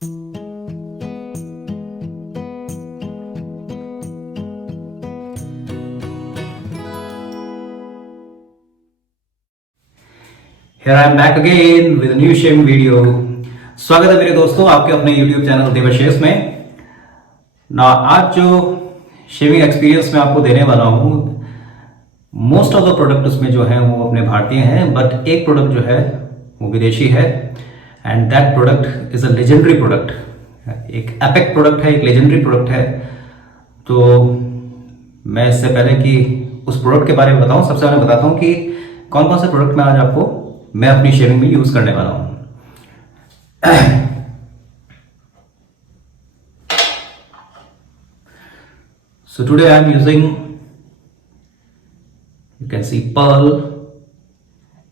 Here I am back again with a new shaving video. स्वागत है मेरे दोस्तों आपके अपने YouTube चैनल देवाशीष में ना। आज जो शेविंग एक्सपीरियंस मैं आपको देने वाला हूँ, मोस्ट ऑफ द प्रोडक्ट उसमें जो है वो अपने भारतीय हैं, बट एक प्रोडक्ट जो है वो विदेशी है and that product is a legendary product. एक एपिक प्रोडक्ट है, एक लेजेंडरी प्रोडक्ट है। तो मैं इससे पहले कि उस प्रोडक्ट के बारे में बताऊं, सबसे पहले बताता हूं कि कौन कौन से प्रोडक्ट मैं आज आपको मैं अपनी शेविंग में यूज करने वाला हूं। So today I am using, you can see Pearl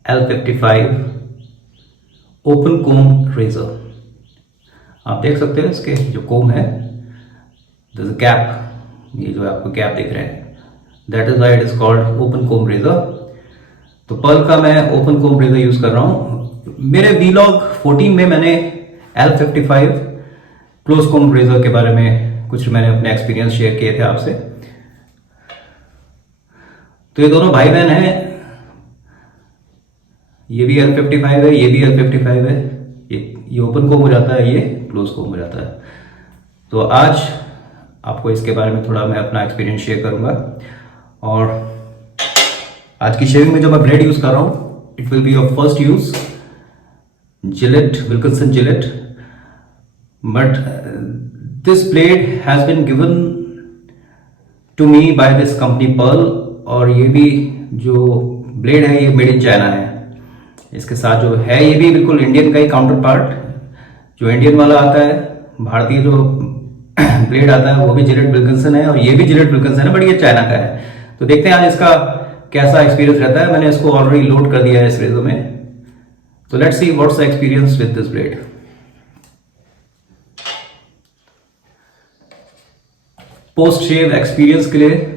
L55 open comb razor। आप देख सकते हैं इसके जो कोम है, there's a gap, ये जो आपको गैप दिख रहे हैं, that is why it is called open comb razor। तो पर्ल का मैं ओपन कोम रेजर यूज कर रहा हूं। मेरे वीलॉग 14 में मैंने L55 क्लोज कोम रेजर के बारे में कुछ मैंने अपने एक्सपीरियंस शेयर किए थे आपसे। तो ये दोनों भाई बहन हैं, ये भी L55 है, ये भी L55 है। ये ओपन कोम हो जाता है, ये क्लोज कोम हो जाता है। तो आज आपको इसके बारे में थोड़ा मैं अपना एक्सपीरियंस शेयर करूंगा। और आज की शेविंग में जो मैं ब्लेड यूज कर रहा हूं, it will be your first use Gillette, Wilkinson Gillette. But this blade has been given to me by this company Pearl. और ये भी जो ब्लेड है ये मेड इन चाइना है। इसके साथ जो है ये भी बिल्कुल इंडियन का ही काउंटर पार्ट, जो इंडियन वाला आता है, भारतीय जो ब्लेड आता है वो भी जिलेट विल्किंसन है और ये भी जिलेट विल्किंसन है, बट ये चाइना का है। तो देखते हैं आज इसका कैसा एक्सपीरियंस रहता है। मैंने इसको ऑलरेडी लोड कर दिया है इस रेजर में। तो let's see what's the experience with this blade. Post shave experience के लिए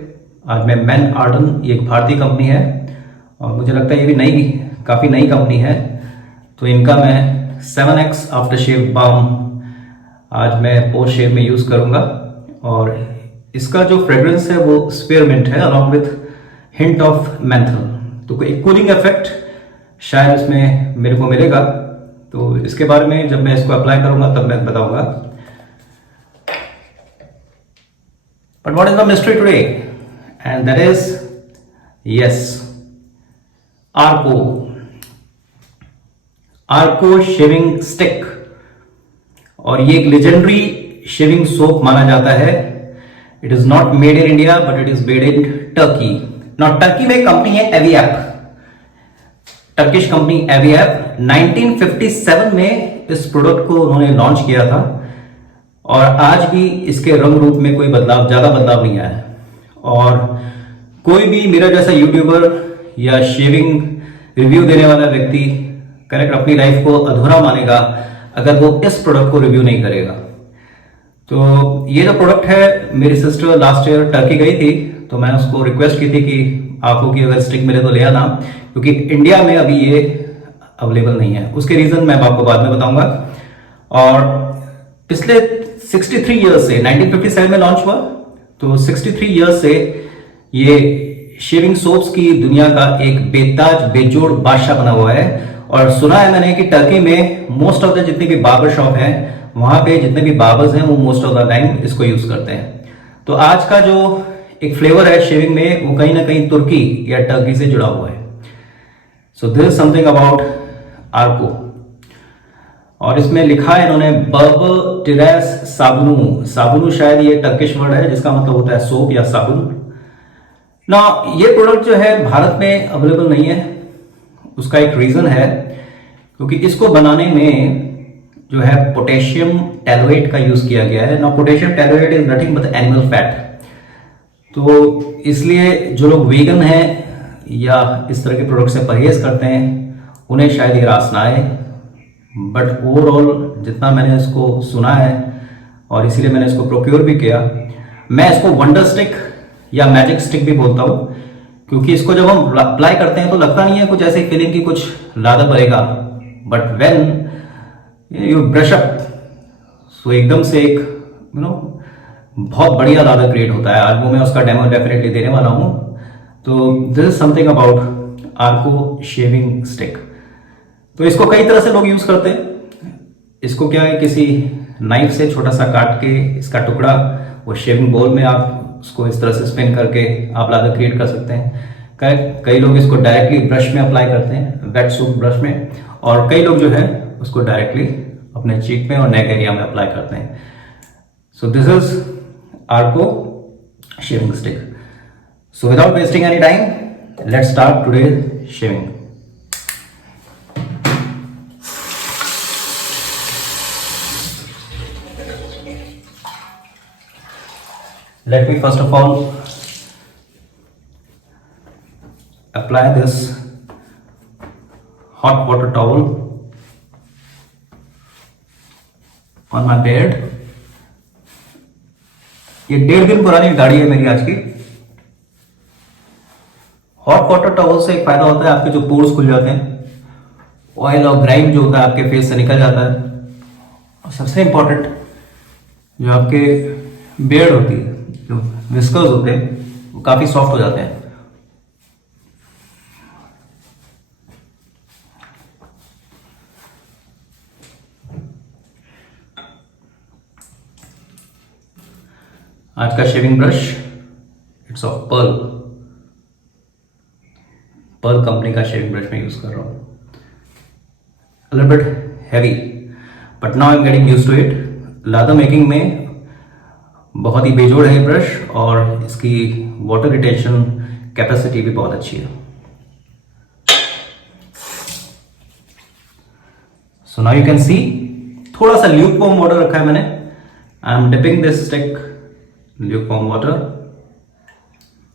आज मैं मैन आर्डन, ये एक भारतीय कंपनी है और मुझे लगता है ये भी काफी नई कंपनी है। तो इनका मैं 7X आफ्टर शेव बाम आज मैं पोस्ट शेव में यूज करूंगा। और इसका जो फ्रेग्रेंस है वो स्पीयरमिंट है अलॉन्ग विथ हिंट ऑफ मेंथल। तो एक कूलिंग इफेक्ट शायद इसमें मेरे को मिलेगा। तो इसके बारे में जब मैं इसको अप्लाई करूंगा तब मैं बताऊंगा। But what is the mystery today, and that is yes, Arko shaving stick. और ये एक लेजेंडरी शेविंग सोप माना जाता है। It is not made in India but it is made in Turkey. Turkey में कंपनी है एवीएप, टर्किश कंपनी एवीएप। 1957 में इस प्रोडक्ट को उन्होंने लॉन्च किया था और आज भी इसके रंग रूप में कोई ज्यादा बदलाव नहीं आया है। और कोई भी मेरा जैसा यूट्यूबर या शेविंग रिव्यू देने वाला व्यक्ति करेक्ट अपनी लाइफ को अधूरा मानेगा अगर वो इस प्रोडक्ट को रिव्यू नहीं करेगा। तो ये जो प्रोडक्ट है, मेरी सिस्टर लास्ट ईयर टर्की गई थी, तो मैंने उसको रिक्वेस्ट की थी कि आपको की अगर स्टिक मिले तो ले आना, क्योंकि इंडिया में अभी ये अवेलेबल नहीं है। उसके रीजन मैं आपको बाद में बताऊंगा। और पिछले 63 ईयर्स से, 1957 में लॉन्च हुआ, तो 63 ईयर्स से ये शेविंग सोप्स की दुनिया का एक बेताज बेजोड़ बादशाह बना हुआ है। और सुना है मैंने कि टर्की में मोस्ट ऑफ द जितने भी बार्बर शॉप हैं, वहां पे जितने भी बार्बर्स हैं वो मोस्ट ऑफ द टाइम इसको यूज करते हैं। तो आज का जो एक फ्लेवर है शेविंग में वो कहीं ना कहीं तुर्की या टर्की से जुड़ा हुआ है। So this is something about Arko. और इसमें लिखा है इन्होंने बर्बर टिरेस साबुनु। साबुनु शायद ये टर्किश वर्ड है जिसका मतलब होता है सोप या साबुन ना। ये प्रोडक्ट जो है भारत में अवेलेबल नहीं है। उसका एक रीजन है, क्योंकि इसको बनाने में जो है पोटेशियम टैलोएट का यूज किया गया है ना। Potassium tallowate is nothing but animal fat. तो इसलिए जो लोग वीगन हैं या इस तरह के प्रोडक्ट से परहेज करते हैं उन्हें शायद ये रास ना आए। बट ओवरऑल जितना मैंने इसको सुना है और इसीलिए मैंने इसको प्रोक्योर भी किया, मैं इसको वंडर स्टिक या मैजिक स्टिक भी बोलता हूँ, क्योंकि इसको जब हम अप्लाई करते हैं तो लगता नहीं है कुछ ऐसी फीलिंग की कुछ लादा पड़ेगा, but when you brush up so एकदम से एक बहुत बढ़िया लादर क्रिएट होता है। आज वो मैं उसका डेमो डेफिनेटली देने वाला हूँ। तो this is something about Arko shaving stick. तो इसको कई तरह से लोग यूज करते हैं। इसको क्या है, किसी नाइफ से छोटा सा काट के इसका टुकड़ा वो शेविंग बोल में आप उसको इस तरह से स्पिन करके आप लादर क्रिएट कर सकते हैं। कई लोग इसको डायरेक्टली ब्रश में अप्लाई करते हैं, वेट सूप ब्रश में, और कई लोग जो है उसको डायरेक्टली अपने चीक में और नेक एरिया में अप्लाई करते हैं। So this is Arko shaving stick. So without wasting any time, let's start today shaving. Let me first of all apply this hot water towel on my beard. ये 1.5 दिन पुरानी गाड़ी है मेरी आज की। हॉट वाटर टॉवल से एक फायदा होता है, आपके जो पोर्स खुल जाते हैं, ऑयल और ग्राइम जो होता है आपके फेस से निकल जाता है, और सबसे इंपॉर्टेंट जो आपके बियर्ड होती है, जो विस्कर्स होते हैं, वो काफी सॉफ्ट हो जाते हैं। आज का shaving brush it's of Pearl company का शेविंग ब्रश मैं यूज कर रहा हूं। A little bit heavy, but now I am getting used to it. Lather making में बहुत ही बेजोड़ है ब्रश, और इसकी वाटर रिटेंशन कैपेसिटी भी बहुत अच्छी है। So now you can see, थोड़ा सा ल्यूकवार्म वाटर रखा है मैंने। I am dipping this stick lukewarm water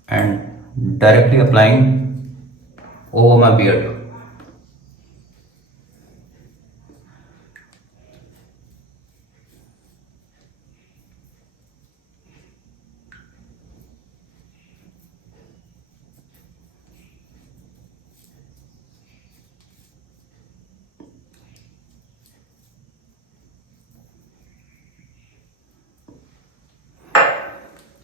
and directly applying over my beard.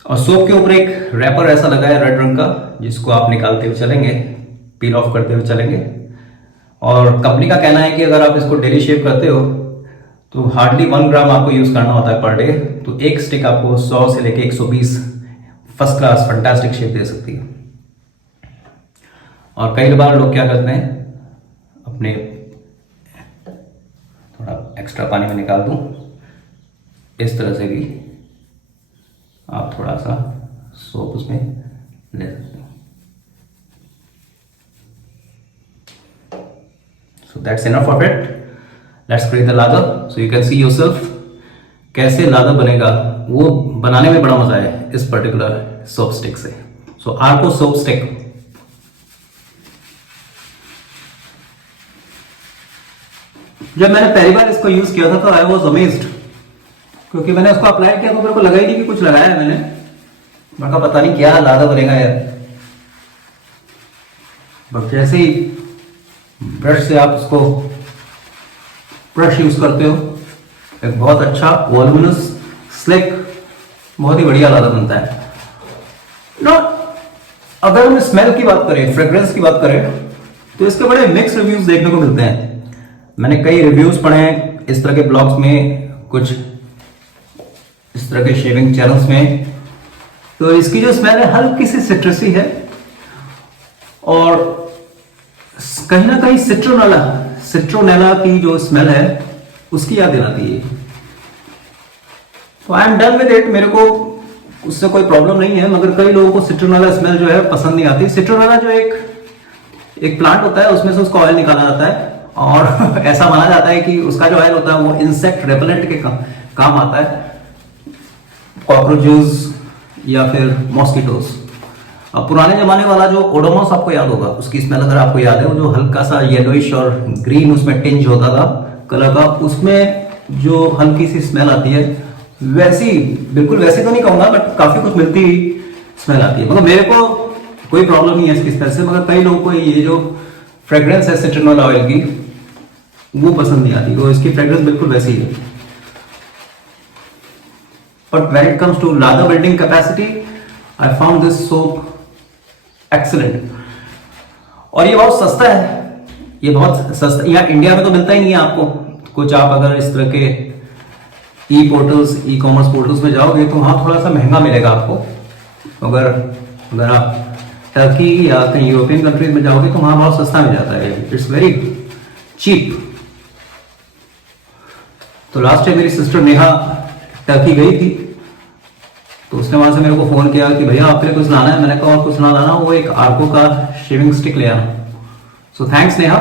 और सोप के ऊपर एक रैपर ऐसा लगा है रेड रंग का, जिसको आप निकालते हुए चलेंगे, पील ऑफ करते हुए चलेंगे। और कंपनी का कहना है कि अगर आप इसको डेली शेव करते हो तो हार्डली 1 ग्राम आपको यूज करना होता है पर डे। तो एक स्टिक आपको 100 से लेके 120 फर्स्ट क्लास फंटास्टिक शेप दे सकती है। और कई बार लोग क्या करते हैं, अपने थोड़ा एक्स्ट्रा पानी में निकाल दूं, इस तरह से भी आप थोड़ा सा सोप उसमें ले सकते हो। So that's enough of it. Let's create the lather. So you can see yourself कैसे लादर बनेगा, वो बनाने में बड़ा मजा है इस पर्टिकुलर सोप स्टिक से। सो आर्को सोप स्टिक। जब मैंने पहली बार इसको यूज किया था तो आई वॉज अमेज्ड, क्योंकि मैंने उसको अप्लाई किया तो मेरे को लगा ही नहीं कि कुछ लगाया है मैंने। मैं कहा पता नहीं क्या लादर बनेगा यार। बट जैसे ही ब्रश से आप उसको ब्रश यूज करते हो, एक बहुत अच्छा वॉल्यूमिनस स्लिक बहुत ही बढ़िया लादर बनता है ना। अगर हम स्मेल की बात करें, फ्रेग्रेंस की बात करें, तो इसके बड़े मिक्स रिव्यूज देखने को मिलते हैं। मैंने कई रिव्यूज पढ़े हैं इस तरह के ब्लॉग्स में, कुछ इस तरह के शेविंग चैनल्स में। तो इसकी जो स्मेल है हल्की सी सिट्रसी है, और कहीं ना कहीं सिट्रोनेला की जो स्मेल है उसकी याद दिलाती है। तो I am done with it, मेरे को उससे कोई प्रॉब्लम नहीं है। मगर कई लोगों को सिट्रोनेला स्मेल जो है पसंद नहीं आती। सिट्रोनेला जो एक प्लांट होता है, उसमें से उसका ऑयल निकाला जाता है, और ऐसा माना जाता है कि उसका जो ऑयल होता है वो इंसेक्ट रेपेलेंट के काम आता है, कॉकरोचेस या फिर मॉस्किटोस। अब पुराने जमाने वाला जो ओडोमॉस आपको याद होगा, उसकी स्मेल अगर आपको याद है, वो जो हल्का सा येलोइश और ग्रीन उसमें टिंज होता था कलर का, उसमें जो हल्की सी स्मेल आती है, वैसी बिल्कुल वैसी तो नहीं कहूंगा, बट काफी कुछ मिलती स्मेल आती है। मगर मेरे को कोई प्रॉब्लम नहीं है इसकी स्मेल से। मगर कई लोगों को ये जो फ्रेग्रेंस है सिट्रोनोल ऑयल की, वो पसंद नहीं आती। वो इसकी फ्रेग्रेंस बिल्कुल वैसी है। but when it comes to lather building capacity, I found this soap excellent. और ये बहुत सस्ता है, ये बहुत सस्ता, यहाँ इंडिया में तो मिलता ही नहीं है आपको कुछ। आप अगर इस तरह के ई पोर्टल्स, ई कॉमर्स पोर्टल्स में जाओगे तो वहाँ थोड़ा सा महंगा मिलेगा आपको। अगर आप टर्की या कहीं यूरोपियन कंट्रीज में जाओगे तो वहाँ बहुत सस्ता मिल जाता है, इट्स वेरी चीप। तो लास्ट टाइम मेरी सिस्टर नेहा टर्की गई थी, तो उसने वहां से मेरे को फोन किया कि भैया आपके लिए कुछ लाना है। मैंने कहा और कुछ ना लाना, वो एक आर्को का शेविंग स्टिक ले आना। So thanks Neha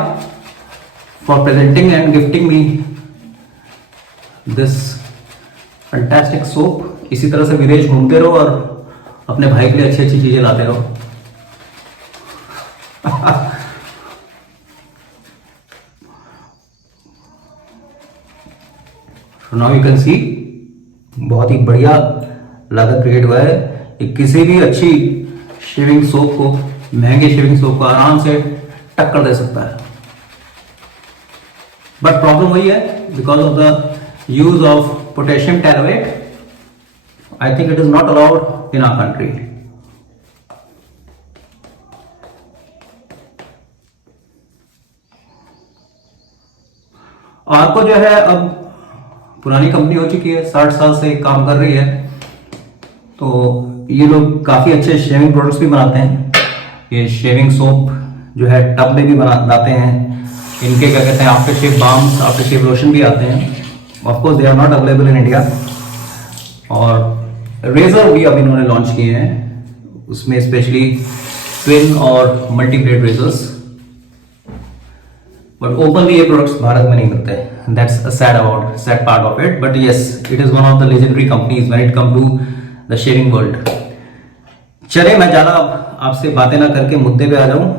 for presenting and gifting me this fantastic soap. इसी तरह से विदेश घूमते रहो और अपने भाई के लिए अच्छी अच्छी चीजें लाते रहो। नाउ यू कैन सी, बहुत ही बढ़िया लादर क्रिएट हुआ है। ये किसी भी अच्छी शेविंग सोप को, महंगे शेविंग सोप को आराम से टक्कर दे सकता है। बट प्रॉब्लम वही है, because of the use of potassium tallowate, I think it is not allowed in our country. Arko जो है अब पुरानी कंपनी हो चुकी है, 60 साल से काम कर रही है। तो ये लोग काफी अच्छे शेविंग प्रोडक्ट्स भी बनाते हैं। ये शेविंग सोप जो है टब में भी बनाते हैं। इनके क्या कहते हैं, after shave balms, after shave lotion भी आते हैं। Of course they are not available in India. और रेजर भी अब इन्होंने लॉन्च किए हैं, उसमें स्पेशली ट्विन और multi blade razors. But openly ये प्रोडक्ट्स भारत में नहीं मिलते। That's a sad part of it. But yes, it is one of the legendary companies when it come to the shaving world. चले, मैं ज्यादा आपसे बातें ना करके मुद्दे पे आ जाऊं।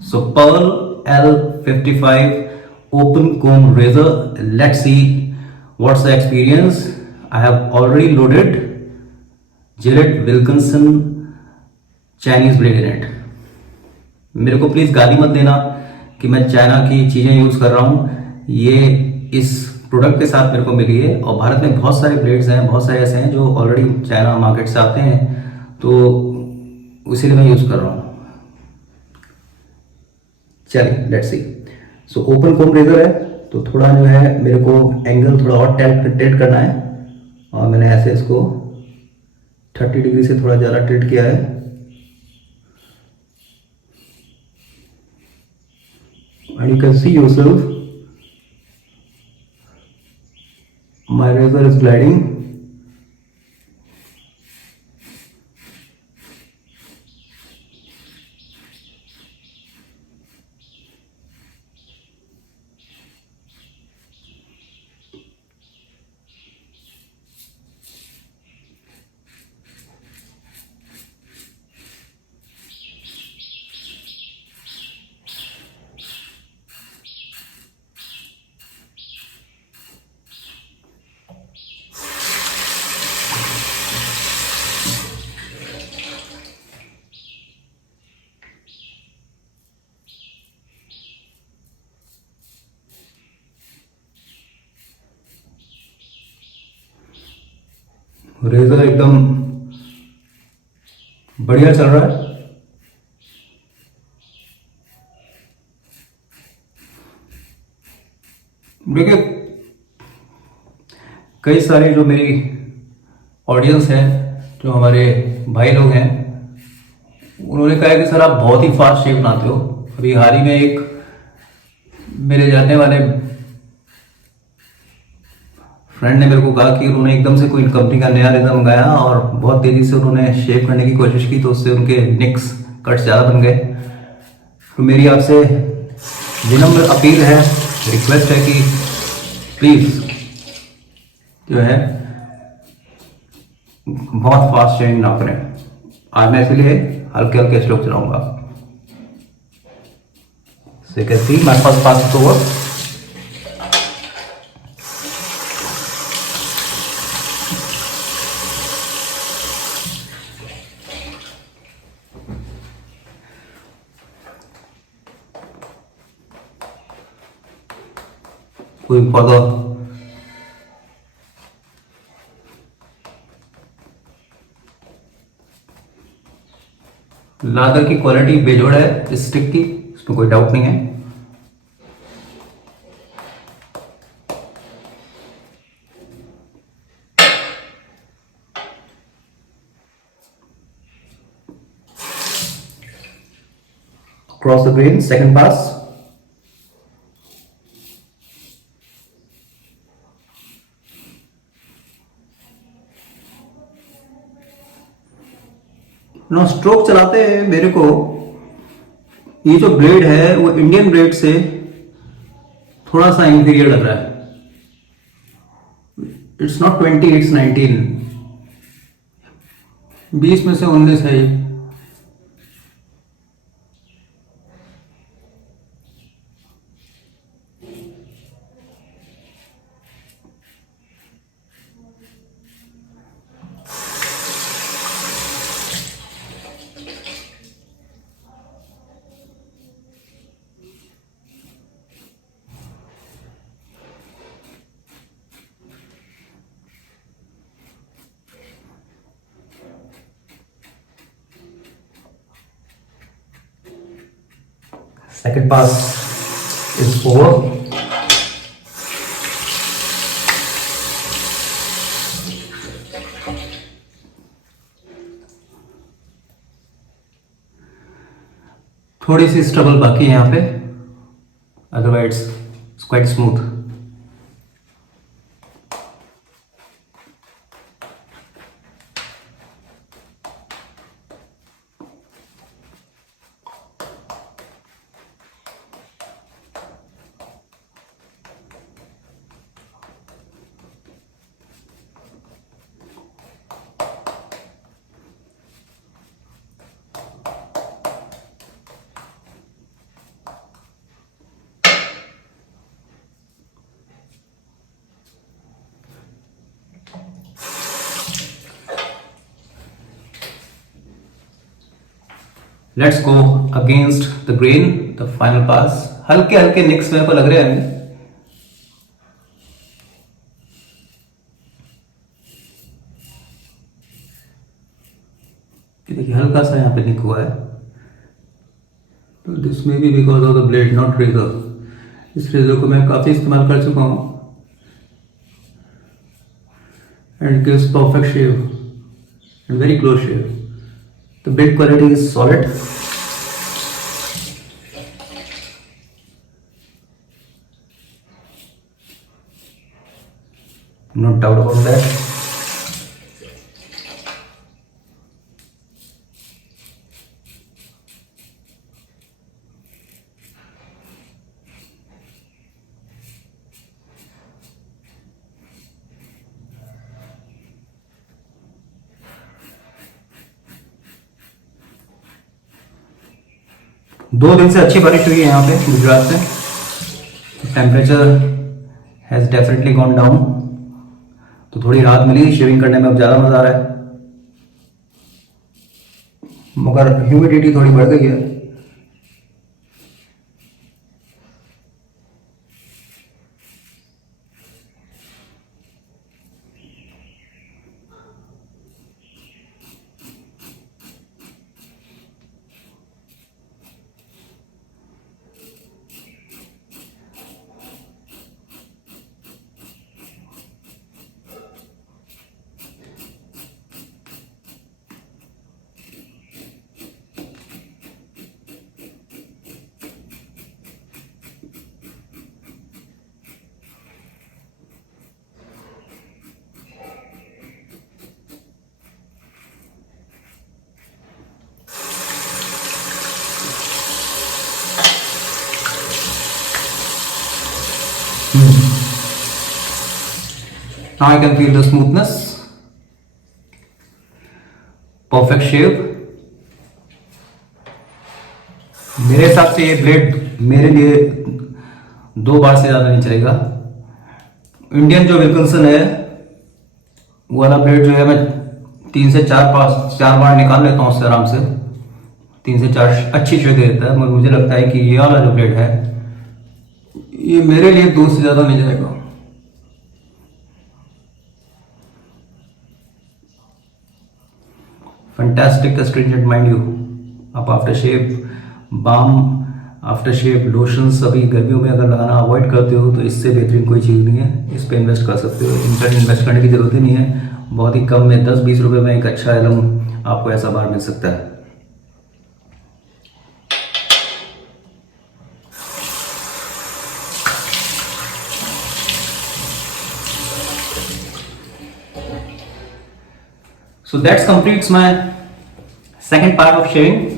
सो Perl L55 open comb razor, let's see what's the experience. I have already loaded Gillette Wilkinson Chinese blade in it. मेरे को प्लीज गाली मत देना कि मैं चाइना की चीजें यूज कर रहा हूं। ये इस प्रोडक्ट के साथ मेरे को मिली है, और भारत में बहुत सारे ब्लेड्स हैं, बहुत सारे ऐसे हैं जो ऑलरेडी चाइना मार्केट से आते हैं, तो इसीलिए मैं यूज कर रहा हूं। चलिए let's see. So open comb razor है, तो थोड़ा जो है मेरे को एंगल थोड़ा और टिल्ट करना है, और मैंने ऐसे इसको 30 डिग्री से थोड़ा ज़्यादा टिल्ट किया है। And you can see yourself, my razor is gliding. Razor एकदम बढ़िया चल रहा है। देखिए, कई सारी जो मेरी ऑडियंस है, जो हमारे भाई लोग हैं, उन्होंने कहा कि सर आप बहुत ही फास्ट शेव बनाते हो। अभी हाल ही में एक मेरे जानने वाले फ्रेंड ने मेरे को कहा कि उन्होंने एकदम से कोई कंपनी का नया रेजर मंगाया और बहुत तेजी से उन्होंने शेव करने की कोशिश की, तो उससे उनके निक्स कट्स ज़्यादा बन गए। तो मेरी आपसे विनम्र अपील है, रिक्वेस्ट है कि प्लीज़ जो है बहुत फास्ट शेविंग ना करें। आज मैं इसलिए हल्के हल्के स्ट्रोक चलाऊंगा। So you can see my first pass is over. Going for the lather की क्वालिटी बेजोड़ है इस स्टिक की, इसमें कोई डाउट नहीं है। Cross the grain, second pass. No stroke चलाते हैं मेरे को ये जो ब्लेड है वो इंडियन ब्लेड से थोड़ा सा इंफीरियर लग रहा है। इट्स नॉट 20, इट्स 19, 20 में से 19 है ये। Second pass is over. थोड़ी सी स्ट्रगल बाकी है यहाँ पे, otherwise it's quite smooth. Let's go against the grain, the final pass. हल्के हल्के निक्स मेरे को लग रहे हैं। देखिए हल्का सा यहाँ पे निक हुआ है, तो this may be because of the blade not razor. इस रेजर को मैं काफी इस्तेमाल कर चुका हूँ and gives perfect shave and very close shave. The build quality is solid. No doubt about that. दो दिन से अच्छी बारिश हुई है यहाँ पे गुजरात से, temperature has definitely gone down, तो थोड़ी राहत मिली। शेविंग करने में अब ज़्यादा मज़ा आ रहा है, मगर ह्यूमिडिटी थोड़ी बढ़ गई है। Now I can feel the smoothness, perfect shave. मेरे हिसाब से ये ब्लेड मेरे लिए 2 बार से ज़्यादा नहीं चलेगा। इंडियन जो विल्किंसन है वो वाला ब्लेड जो है मैं 3 से 4 बार निकाल लेता हूँ उससे आराम से। 3 से 4 अच्छी शेव देता है, मगर मुझे लगता है कि ये वाला जो ब्लेड है ये मेरे लिए 2 से ज़्यादा नहीं जाएगा। Fantastic astringent, mind you. आप after shave balm, after shave lotion सभी गर्मियों में अगर लगाना अवॉइड करते हो तो इससे बेहतरीन कोई चीज़ नहीं है। इस पे इन्वेस्ट कर सकते हो, इंस्टेंट इन्वेस्ट करने की ज़रूरत ही नहीं है। बहुत ही कम में 10-20 रुपए में एक अच्छा एलम आपको ऐसा बार मिल सकता है। So that completes my second part of shaving.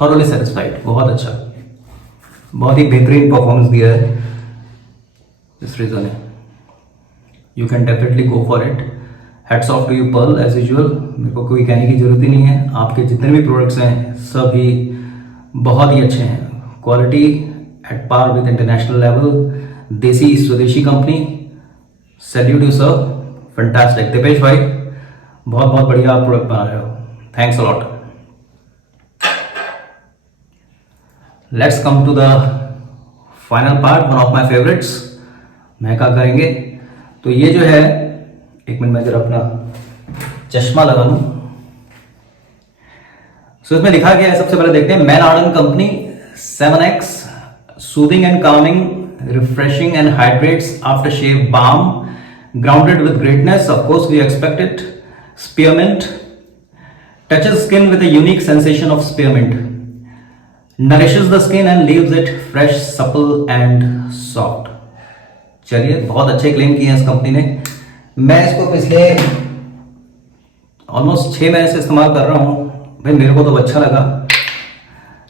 Thoroughly satisfied, बहुत अच्छा, बहुत ही बेहतरीन परफॉर्मेंस दिया है इस रेजर ने। You can definitely go for it. Heads off to you Perl as usual, मेरे को कोई कहने की जरूरत ही नहीं है। आपके जितने भी प्रोडक्ट्स हैं सभी बहुत ही अच्छे हैं, quality at par with international level, देसी स्वदेशी company. Salute you sir, fantastic. Dipesh भाई बहुत बहुत बढ़िया आप प्रोडक्ट बना रहे हो, thanks a lot. Let's come to the final part, one of my favourites. मैं क्या करेंगे तो ये जो है, एक मिनट मैं जरा अपना चश्मा लगा लूं। सो इसमें लिखा गया है, सबसे पहले देखते हैं, Man Arden company 7X soothing and calming, refreshing and hydrates after shave balm, grounded with greatness, of course we expect it. Spearmint touches skin with a unique sensation of spearmint, nourishes the skin and leaves it fresh, supple and soft। चलिए, बहुत अच्छे claim किए हैं इस company ने। मैं इसको पिछले ऑलमोस्ट 6 महीने से इस्तेमाल कर रहा हूं भाई, मेरे को तो अच्छा लगा।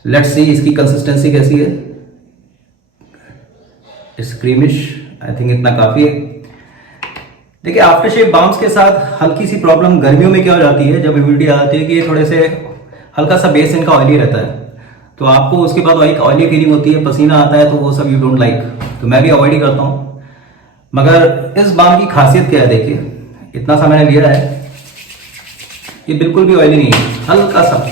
लेट्स सी इसकी कंसिस्टेंसी कैसी है। इट्स क्रीमिश, आई थिंक इतना काफी है। देखिए, आफ्टर शेव बाम्स के साथ हल्की सी प्रॉब्लम गर्मियों में क्या हो जाती है, जब ह्यूमिडिटी आती है कि ये थोड़े से हल्का सा बेस इनका ऑयली रहता है, तो आपको उसके बाद ऑयली फीलिंग होती है, पसीना आता है, तो वो सब यू डोंट लाइक, तो मैं भी अवॉइड ही करता हूं। मगर इस बाम की खासियत क्या है, देखिए इतना सा मैंने लिया है, ये बिल्कुल भी ऑयली नहीं है, हल्का सा।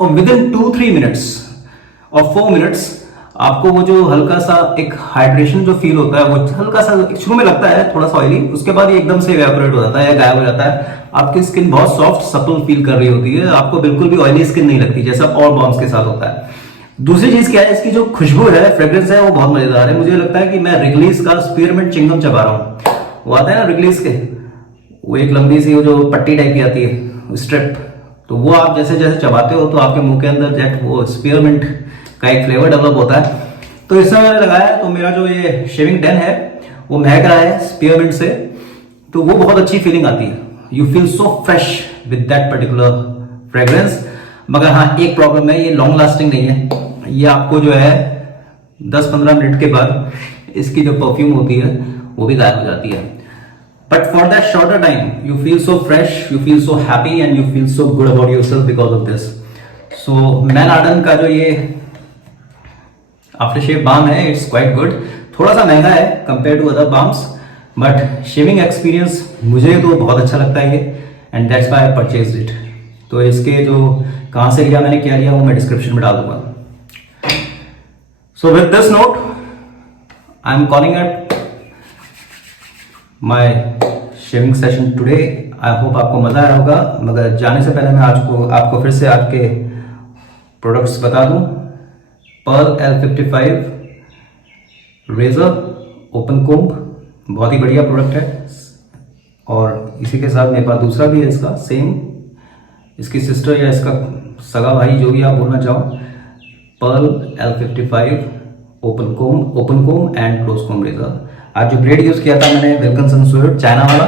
और विद इन 2-3 मिनट्स और 4 मिनट्स आपको वो जो हल्का सा एक हाइड्रेशन जो फील होता है, वो हल्का सा शुरू में लगता है थोड़ा सा ऑयली, उसके बाद ये एकदम से इवेपोरेट हो जाता है या गायब हो जाता है। आपकी स्किन बहुत सॉफ्ट सपल फील कर रही होती है, आपको बिल्कुल भी ऑयली स्किन नहीं लगती, जैसा और बॉम्स के साथ होता है। दूसरी चीज क्या है, इसकी जो खुशबू है, फ्रेग्रेंस है, वो बहुत मजेदार है। मुझे लगता है कि मैं रिगलीज का स्पीयरमिंट चिंगम चबा रहा हूँ। वो आता है ना रिगलीज के, वो एक लंबी सी वो जो पट्टी टाइप की आती है स्ट्रिप, तो वो आप जैसे जैसे चबाते हो तो आपके मुंह के अंदर जेट वो स्पीयरमिंट का एक फ्लेवर डेवलप होता है। तो इसमें मैंने लगाया, तो मेरा जो ये शेविंग डेन है वो महक रहा है स्पीयरमिंट से, तो वो बहुत अच्छी फीलिंग आती है। You feel so fresh with that particular fragrance. मगर हाँ, एक प्रॉब्लम है, ये लॉन्ग लास्टिंग नहीं है। ये आपको जो है 10-15 मिनट के बाद इसकी जो परफ्यूम होती है वो भी गायब हो जाती है। But for that shorter time, you feel so fresh, you feel so happy, and you feel so good about yourself because of this. So, Man Arden का जो ये आफ्टर शेव बाम है, it's quite good. थोड़ा सा महंगा है compared to other balms, but shaving experience मुझे तो बहुत अच्छा लगता है ये, and that's why I purchased it. तो इसके जो कहाँ से लिया, मैंने क्या लिया, वो मैं डिस्क्रिप्शन में डाल दूंगा। So with this note, I'm calling it my shaving session today. I hope आपको मजा आया होगा। मगर जाने से पहले मैं आपको फिर से आपके प्रोडक्ट्स बता दूं। Perl L55 razor open comb, बहुत ही बढ़िया प्रोडक्ट है। और इसी के साथ मेरे पास दूसरा भी है इसका सेम, इसकी सिस्टर या इसका सगा भाई, जो भी आप बोलना चाहो, Perl L55 open comb and close comb razor. आज जो ब्लेड यूज किया था मैंने, विल्किंसन स्वीट चाइना वाला,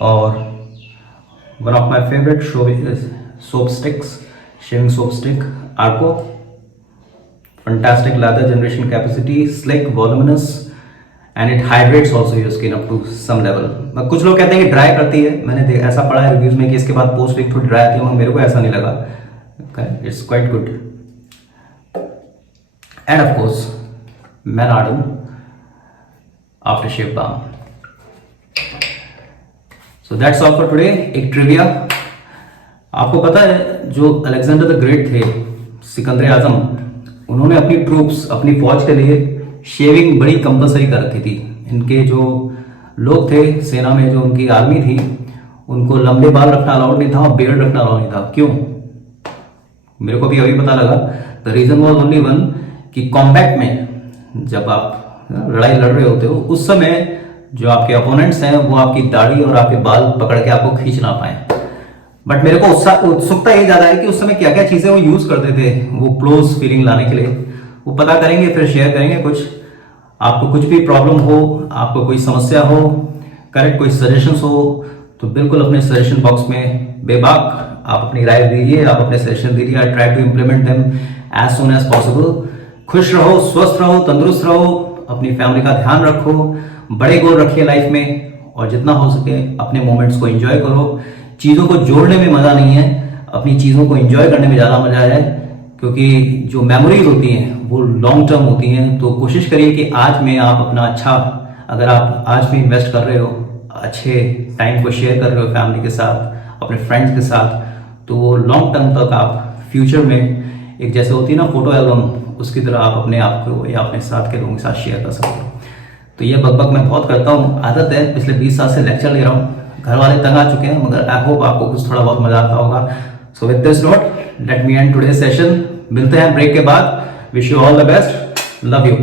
और one of my favourite soap sticks, shaving soap stick Arko, fantastic lather generation capacity, slick voluminous and it hydrates also your skin up to some level. कुछ लोग कहते हैं कि ड्राई करती है, मैंने ऐसा पढ़ा है रिव्यूज में कि इसके बाद पोस्ट वीक थोड़ी ड्राई आती है, मगर मेरे को ऐसा नहीं लगा, it's quite good. And of course मैनाडम after shave balm. So that's all for today. एक ट्रिविया, आपको पता है जो अलेक्जेंडर द ग्रेट थे, सिकंदर आजम, उन्होंने अपनी ट्रूप्स, अपनी फौज के लिए शेविंग बड़ी कंपलसरी कर रखी थी। इनके जो लोग थे सेना में, जो उनकी आर्मी थी, उनको लंबे बाल रखना अलाउड नहीं था और बियर्ड रखना अलाउड नहीं था। क्यों? मेरे को भी अभी पता लगा। The reason was only one कि कॉम्बैट में जब आप लड़ाई लड़ रहे होते हो, उस समय जो आपके अपोनेंट्स हैं वो आपकी दाढ़ी और आपके बाल पकड़ के आपको खींच ना पाए। बट मेरे को उत्सुकता ये ज्यादा है कि उस समय क्या क्या चीजें वो यूज करते थे वो क्लोज फीलिंग लाने के लिए। वो पता करेंगे, फिर शेयर करेंगे। कुछ आपको कुछ भी प्रॉब्लम हो, आपको कोई समस्या हो, करेक्ट कोई सजेशंस हो, तो बिल्कुल अपने सजेशन बॉक्स में बेबाक आप अपनी राय दीजिए, आप अपने सजेशन दीजिए। I try to implement them as soon as possible. खुश रहो, स्वस्थ रहो, तंदुरुस्त रहो, अपनी फैमिली का ध्यान रखो, बड़े गोल रखिए लाइफ में, और जितना हो सके अपने मोमेंट्स को एंजॉय करो। चीजों को जोड़ने में मजा नहीं है, अपनी चीजों को एंजॉय करने में ज्यादा मजा है, क्योंकि जो मेमोरीज होती हैं वो लॉन्ग टर्म होती हैं। तो कोशिश करिए कि आज में आप अपना अच्छा, अगर आप आज में इन्वेस्ट कर रहे हो, अच्छे टाइम को शेयर कर रहे हो फैमिली के साथ, अपने फ्रेंड्स के साथ, तो वो लॉन्ग टर्म तक आप फ्यूचर में एक जैसे होती है ना फोटो एल्बम, उसकी तरह आप अपने आप को या अपने साथ के लोगों के साथ शेयर कर सकते हो। तो ये बकबक मैं बहुत करता हूँ, आदत है, पिछले 20 साल से लेक्चर ले रहा हूँ, घर वाले तंग आ चुके हैं, मगर आई होप आपको कुछ थोड़ा बहुत मजा आता होगा। So with this note let me and today session. मिलते हैं ब्रेक के बाद। Wish you all the best, love you.